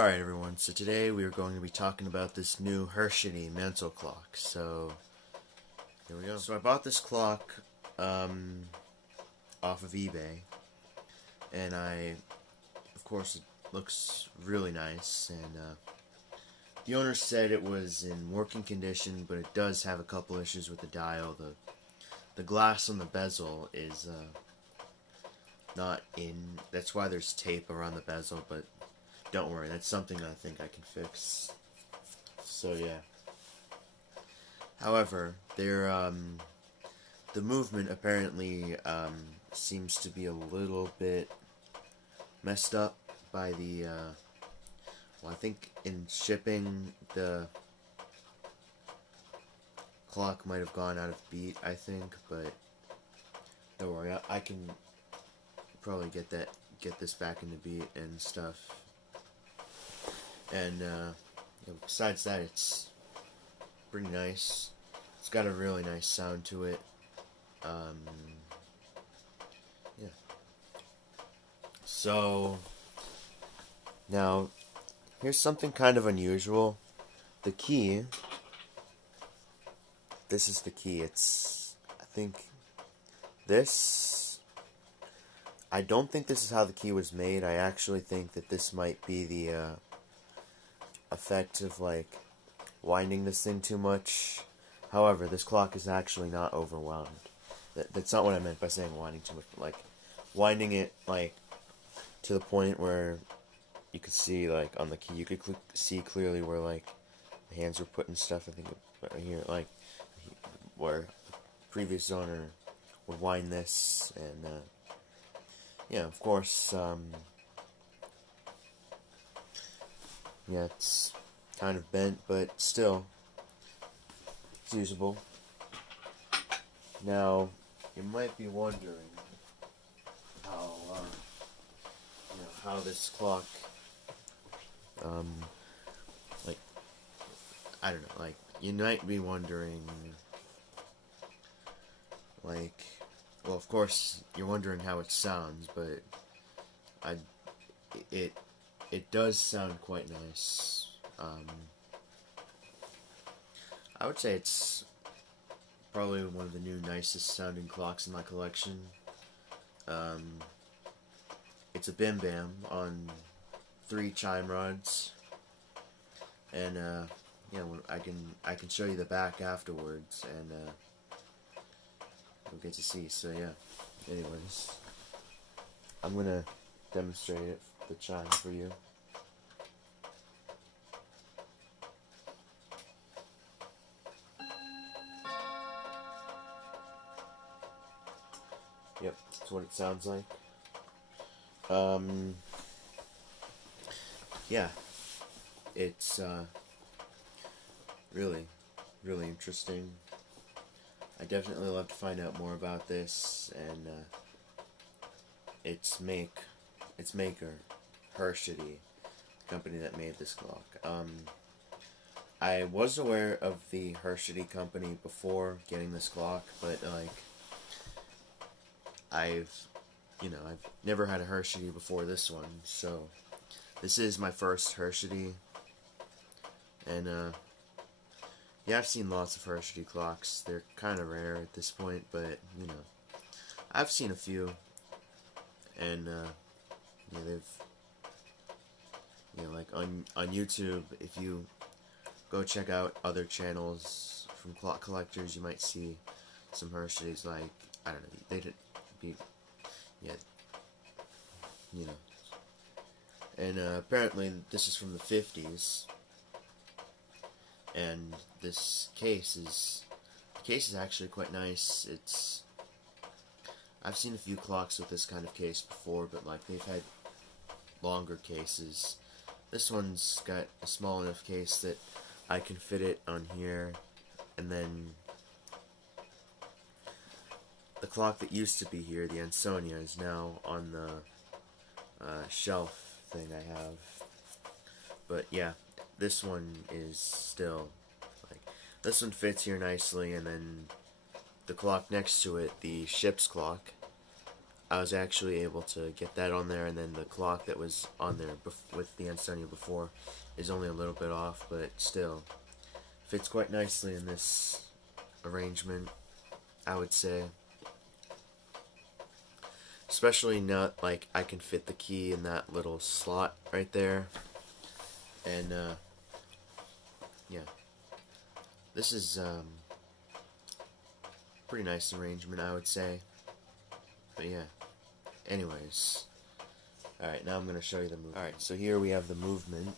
Alright everyone, so today we are going to be talking about this new Herschede Mantel clock. So, here we go. So I bought this clock off of eBay, and of course it looks really nice, and the owner said it was in working condition, but it does have a couple issues with the dial. The glass on the bezel is not in, that's why there's tape around the bezel, but don't worry, that's something I think I can fix. So yeah. However, the movement apparently seems to be a little bit messed up by the well, I think in shipping the clock might have gone out of beat, I think, but don't worry, I can probably get this back into beat and stuff. And besides that, it's pretty nice. It's got a really nice sound to it. Yeah. So now, here's something kind of unusual. The key. This is the key. It's, I think, this. I don't think this is how the key was made. I actually think that this might be the effect of like winding this thing too much. However, this clock is actually not overwound. That's not what I meant by saying winding too much, but like winding it like to the point where you could see like on the key, you could see clearly where like the hands were putting stuff. I think right here, like where the previous owner would wind this, and yeah, of course. Yeah, it's kind of bent, but still, it's usable. Now, you might be wondering how this clock, like, I don't know, like, you might be wondering, like, well, of course, you're wondering how it sounds, but it does sound quite nice. I would say it's probably one of the new nicest sounding clocks in my collection. It's a Bim-Bam on 3 chime rods, and yeah, I can show you the back afterwards, and you'll get to see. So yeah. Anyways, I'm gonna demonstrate it, the chime, for you. Yep, that's what it sounds like. Yeah, it's really, really interesting. I definitely love to find out more about this, and its maker, Herschede, the company that made this clock. I was aware of the Herschede company before getting this clock, but like I've never had a Herschede before this one, so this is my first Herschede, and yeah, I've seen lots of Herschede clocks. They're kind of rare at this point, but I've seen a few, and yeah, like on YouTube, if you go check out other channels from clock collectors, you might see some Hershedes. Like, I don't know, they'd be, yeah, and apparently this is from the 50s, and the case is actually quite nice. I've seen a few clocks with this kind of case before, but like they've had longer cases. This one's got a small enough case that I can fit it on here, and then the clock that used to be here, the Ansonia, is now on the shelf thing I have. But yeah, this one is still, like, this one fits here nicely, and then the clock next to it, the ship's clock, I was actually able to get that on there, and then the clock that was on there with the Antonio before is only a little bit off, but still fits quite nicely in this arrangement, I would say. Especially not like I can fit the key in that little slot right there, and yeah, this is pretty nice arrangement, I would say. But yeah, anyways, alright, now I'm going to show you the movement. Alright, so here we have the movement.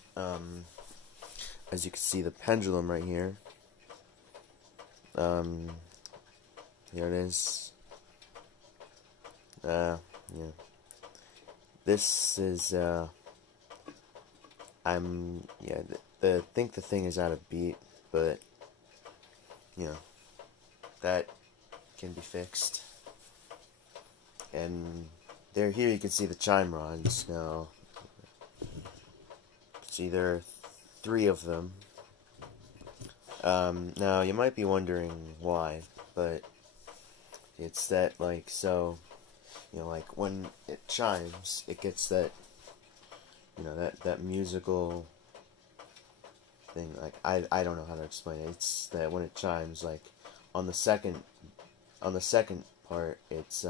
As you can see, the pendulum right here. Here it is. Yeah. This is, think the thing is out of beat, but, you know, that can be fixed. And here you can see the chime rods. Now, you can see there are 3 of them. Now, you might be wondering why, but it's that, like, so, you know, like, when it chimes, it gets that, you know, that musical thing. Like, I don't know how to explain it. It's that when it chimes, like, on the second part, it's,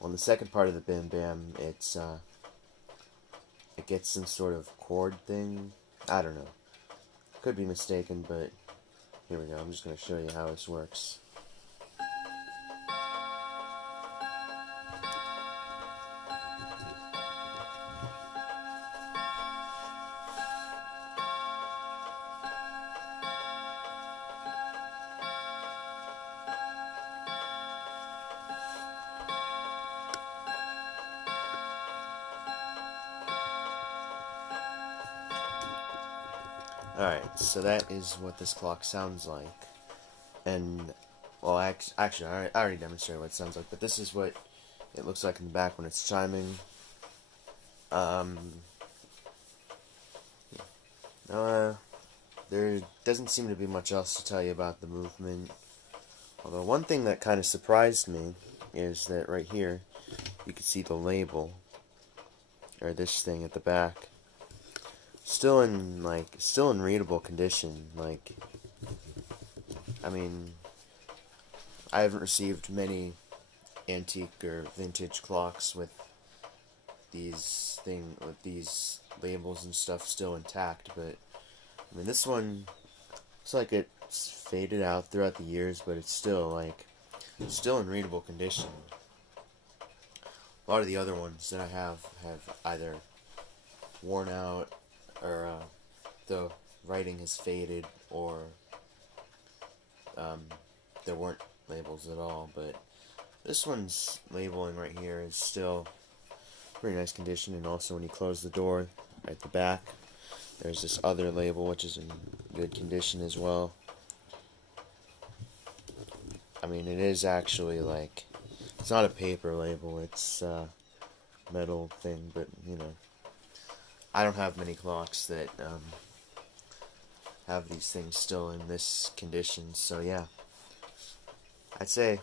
on the second part of the Bim-Bam, it's, it gets some sort of chord thing. I don't know. Could be mistaken, but here we go. I'm just going to show you how this works. Alright, so that is what this clock sounds like. And, well, actually, I already demonstrated what it sounds like, but this is what it looks like in the back when it's chiming. There doesn't seem to be much else to tell you about the movement. Although one thing that kind of surprised me is that right here, you can see the label, or this thing at the back. Still in readable condition. Like, I mean, I haven't received many antique or vintage clocks with these labels and stuff still intact, but I mean, this one looks like it's faded out throughout the years, but it's still in readable condition. A lot of the other ones that I have either worn out, or the writing has faded, or there weren't labels at all. But this one's labeling right here is still pretty nice condition, and also when you close the door at the back, there's this other label which is in good condition as well. I mean, it is actually, like, it's not a paper label, it's a metal thing, but, you know, I don't have many clocks that have these things still in this condition, so yeah, I'd say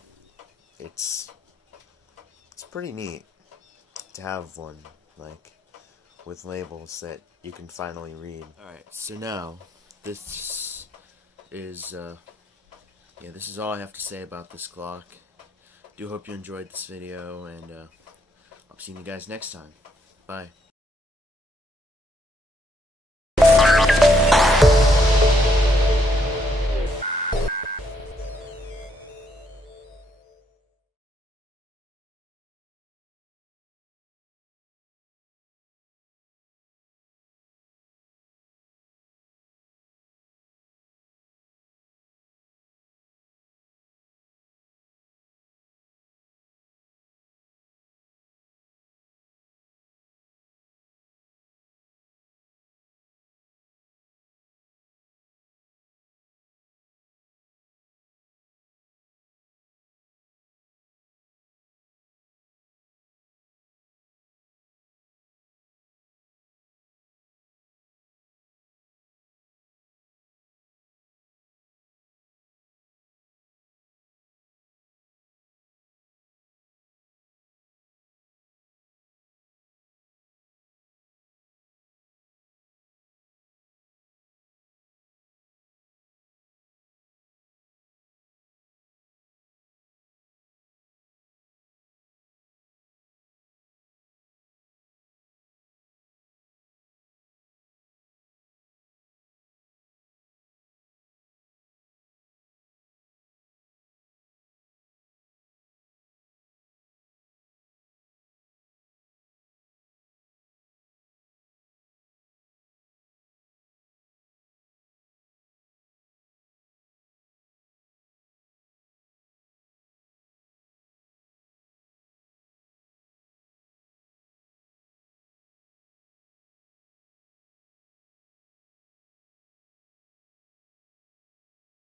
it's pretty neat to have one, like, with labels that you can finally read. Alright, so now, this is all I have to say about this clock. Do hope you enjoyed this video, and I'll see you guys next time. Bye.